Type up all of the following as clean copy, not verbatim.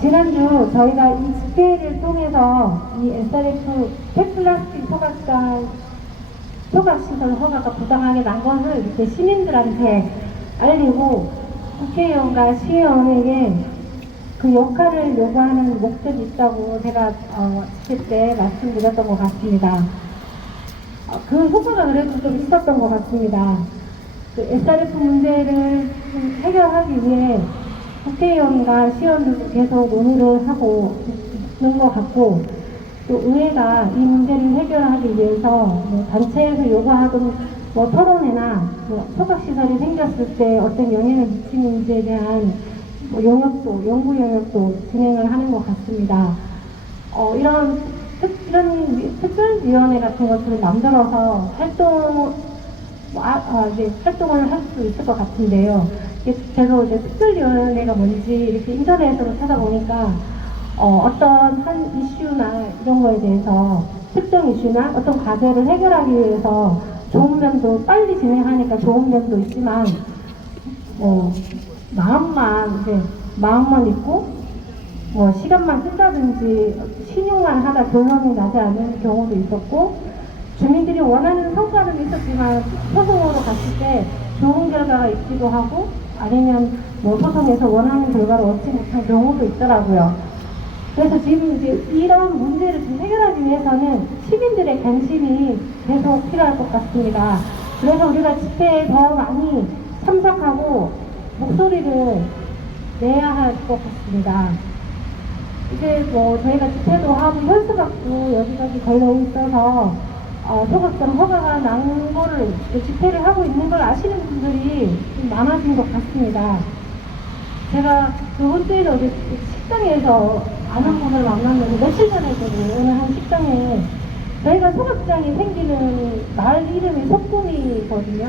지난주 저희가 이 집회를 통해서 이 SRF 폐플라스틱 소각시설 허가가 부당하게 난 것을 이렇게 시민들한테 알리고 국회의원과 시의원에게 그 역할을 요구하는 목적이 있다고 제가 집회 때 말씀드렸던 것 같습니다. 그 효과가 그래도 좀 있었던 것 같습니다. 그 SRF 문제를 좀 해결하기 위해 국회의원과 시의원들도 계속 논의를 하고 있는 것 같고, 또 의회가 이 문제를 해결하기 위해서 뭐 단체에서 요구하던 뭐 토론회나 뭐 소각시설이 생겼을 때 어떤 영향을 미치는지에 대한 뭐 용역도, 연구 용역도 진행을 하는 것 같습니다. 이런 특별위원회 같은 것들을 만들어서 활동을 할 수 있을 것 같은데요. 제가 이제 특별위원회가 뭔지 이렇게 인터넷으로 찾아보니까 어떤 한 이슈나 이런 거에 대해서 특정 이슈나 어떤 과제를 해결하기 위해서 좋은 면도 빨리 진행하니까 좋은 면도 있지만 마음만 있고 시간만 쓴다든지 신용만 하다 결론이 나지 않는 경우도 있었고, 주민들이 원하는 성과는 있었지만 소송으로 갔을 때 좋은 결과가 있기도 하고 아니면 소송에서 원하는 결과를 얻지 못한 경우도 있더라고요. 그래서 지금 이제 이런 문제를 좀 해결하기 위해서는 시민들의 관심이 계속 필요할 것 같습니다. 그래서 우리가 집회에 더 많이 참석하고 목소리를 내야 할 것 같습니다. 이제 저희가 집회도 하고 현수막도 여기저기 걸려 있어서 소각장 허가가 난 거를 집회를 하고 있는 걸 아시는 분들이 좀 많아진 것 같습니다. 제가 그번 주에는 어제 식당에서 아는 분을 만났는데, 며칠 전에도 어느 한 식당에 저희가 소각장이 생기는 마을 이름이 소꿈이거든요.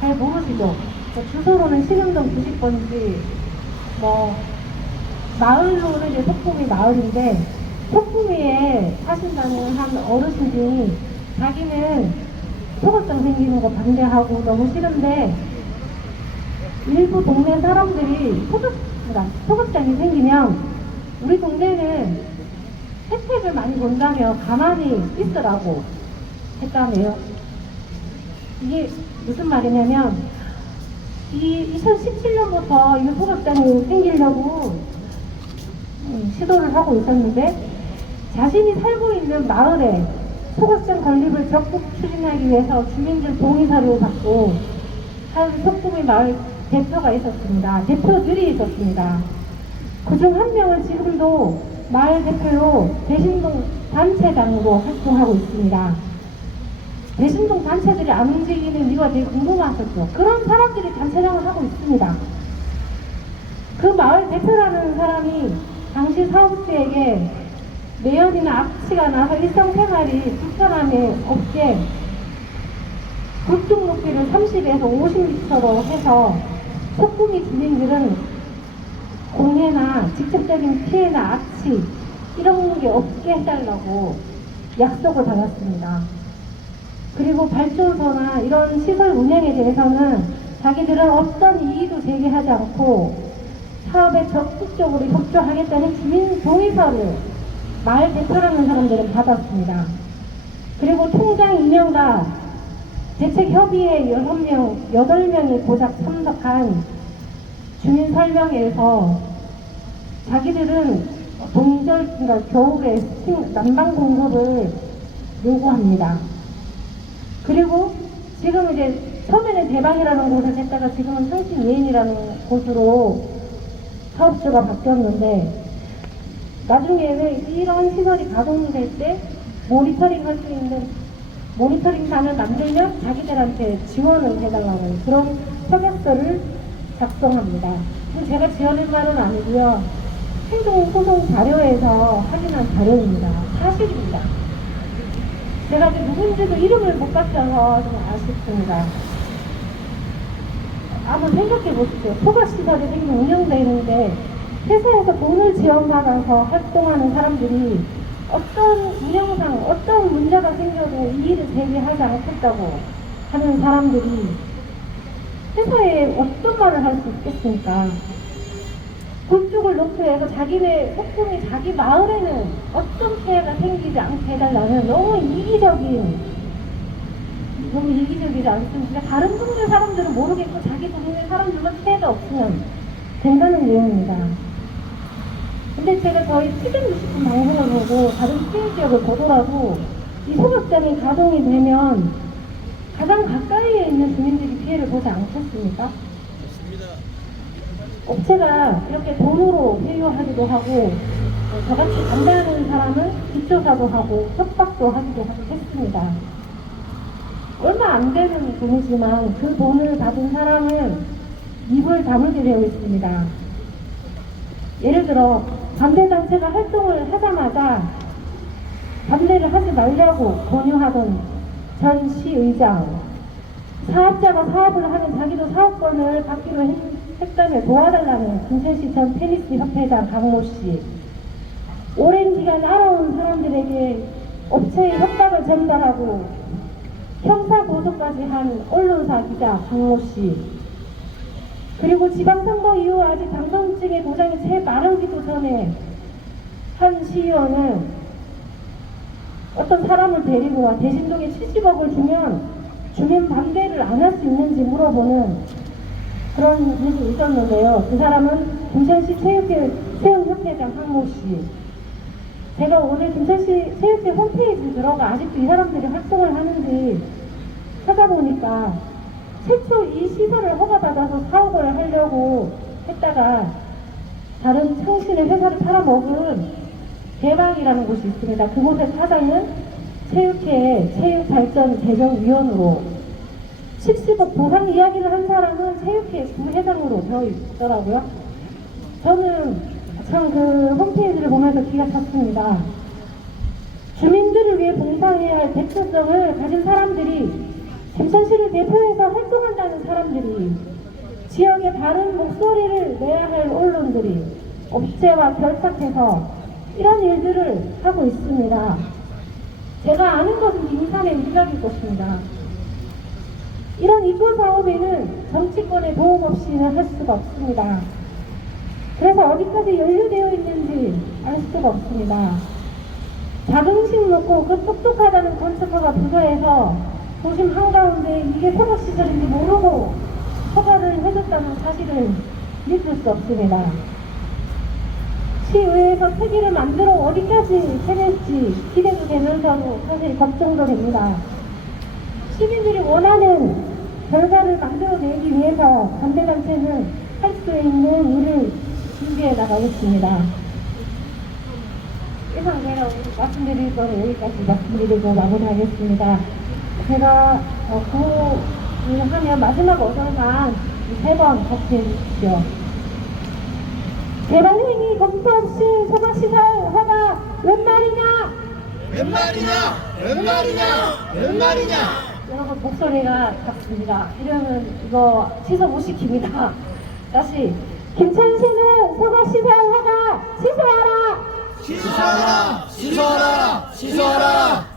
잘 모르시죠? 주소로는 신흥동 90번지, 마을로는 이제 소꿈이 마을인데, 소꿈이에 사신다는 한 어르신이 자기는 소각장 생기는 거 반대하고 너무 싫은데, 일부 동네 사람들이 소각장이 생기면 우리 동네는 혜택을 많이 본다며 가만히 있으라고 했다네요. 이게 무슨 말이냐면, 이 2017년부터 이 소각장이 생기려고 시도를 하고 있었는데, 자신이 살고 있는 마을에 소각장 건립을 적극 추진하기 위해서 주민들 동의서를 받고 한 소꿈이 마을 대표가 있었습니다. 대표들이 있었습니다. 그중 한 명은 지금도 마을 대표로 대신동 단체장으로 활동하고 있습니다. 대신동 단체들이 안 움직이는 이유가 되게 궁금하셨죠. 그런 사람들이 단체장을 하고 있습니다. 그 마을 대표라는 사람이 당시 사업주에게 매연이나 악취가 나서 일상생활이 불편함이 없게 굴뚝 높이를 30에서 50m로 해서 소꿈이 주민들은 공해나 직접적인 피해나 악취 이런 게 없게 해달라고 약속을 받았습니다. 그리고 발전소나 이런 시설 운영에 대해서는 자기들은 어떤 이의도 제기하지 않고 사업에 적극적으로 협조하겠다는 주민 동의서를 마을 대표라는 사람들은 받았습니다. 그리고 통장 2명과 대책협의회 8명이 고작 참석한 주민 설명회에서 자기들은 그러니까 겨울에 난방 공급을 요구합니다. 그리고 지금 이제 처음에는 대방이라는 곳을 했다가 지금은 상신예인이라는 곳으로 사업주가 바뀌었는데, 나중에 왜 이런 시설이 가동될 때 모니터링 할 수 있는 모니터링단을 만들면 자기들한테 지원을 해달라는 그런 협약서를 작성합니다. 제가 지어낸 말은 아니고요. 행정소송 자료에서 확인한 자료입니다. 사실입니다. 제가 누군지도 이름을 못 밝혀서 좀 아쉽습니다. 한번 생각해 보십시오. 소각시설이 생겨 운영되는데 회사에서 돈을 지원받아서 활동하는 사람들이 어떤 운영상, 어떤 문제가 생겨도 이의를 제기하지 않겠다고 하는 사람들이 회사에 어떤 말을 할 수 있겠습니까? 굴뚝을 놓고 해서 자기네 소품이 자기 마을에는 어떤 피해가 생기지 않게 해달라는 너무 이기적이지 않습니까? 다른 동네 사람들은 모르겠고 자기 동네 사람들만 피해가 없으면 된다는 내용입니다. 근데 제가 저희 760분 방송을 보고 다른 피해 지역을 보더라도 이 소각장이 가동이 되면 가장 가까이에 있는 주민들이 피해를 보지 않겠습니까? 업체가 이렇게 돈으로 회유하기도 하고 저같이 담당하는 사람은 뒷조사도 하고 협박도 하기도 했습니다. 얼마 안 되는 돈이지만 그 돈을 받은 사람은 입을 다물게 되어 있습니다. 예를 들어 반대단체가 활동을 하자마자 반대를 하지 말라고 권유하던 전 시의장, 사업자가 사업을 하면 자기도 사업권을 받기로 했다며 도와달라는 김천시 전 테니스 협회장 강모씨, 오랜 기간 알아온 사람들에게 업체의 협박을 전달하고 형사고소까지 한 언론사 기자 강모씨, 그리고 지방선거 이후 아직 당선증의 도장이 채 마르기도 전에 한 시의원은 어떤 사람을 데리고 와 대신동에 70억을 주면 주민 반대를 안 할 수 있는지 물어보는 그런 일이 있었는데요. 그 사람은 김천시 체육협회장 황모씨. 제가 오늘 김천시 체육회 홈페이지에 들어가 아직도 이 사람들이 활동을 하는지 찾아보니까 최초 이 시설을 허가받아서 사업을 하려고 했다가 다른 청신의 회사를 팔아먹은 대방이라는 곳이 있습니다. 그곳의 사장은 체육회 체육발전개정위원으로 70억 보상 이야기를 한 사람은 체육회 부회장으로 되어 있더라고요. 저는 참 그 홈페이지를 보면서 기가 찼습니다. 주민들을 위해 봉사해야 할 대표성을 가진 사람들이, 김천시를 대표해서 활동한다는 사람들이, 지역의 다른 목소리를 내야 할 언론들이 업체와 결탁해서 이런 일들을 하고 있습니다. 제가 아는 것은 인삼의 일각일 것입니다. 이런 입구 사업에는 정치권의 도움 없이는 할 수가 없습니다. 그래서 어디까지 연루되어 있는지 알 수가 없습니다. 자긍심 놓고 그 똑똑하다는 건축가가 부서에서 도심 한가운데 이게 소각시설인지 모르고 허가를 해줬다는 사실을 믿을 수 없습니다. 시의회에서 특위를 만들어 어디까지 해낼지 기대도 되면서도 사실 걱정도 됩니다. 시민들이 원하는 결과를 만들어내기 위해서 반대단체는 할 수 있는 일을 준비해 나가겠습니다. 이상 제가 말씀드릴 거는 여기까지 말씀드리고 마무리하겠습니다. 제가 구호를 하면 마지막 어절만 3번 같이 해주십시오. 개발행위 검토 없이 소각시설 허가 웬 말이냐? 웬 말이냐? 웬 말이냐? 웬 말이냐? 여러분 목소리가 작습니다. 이러면 이거 취소 못 시킵니다. 다시 김천시는 소각시설 허가 취소하라! 취소하라! 취소하라! 취소하라!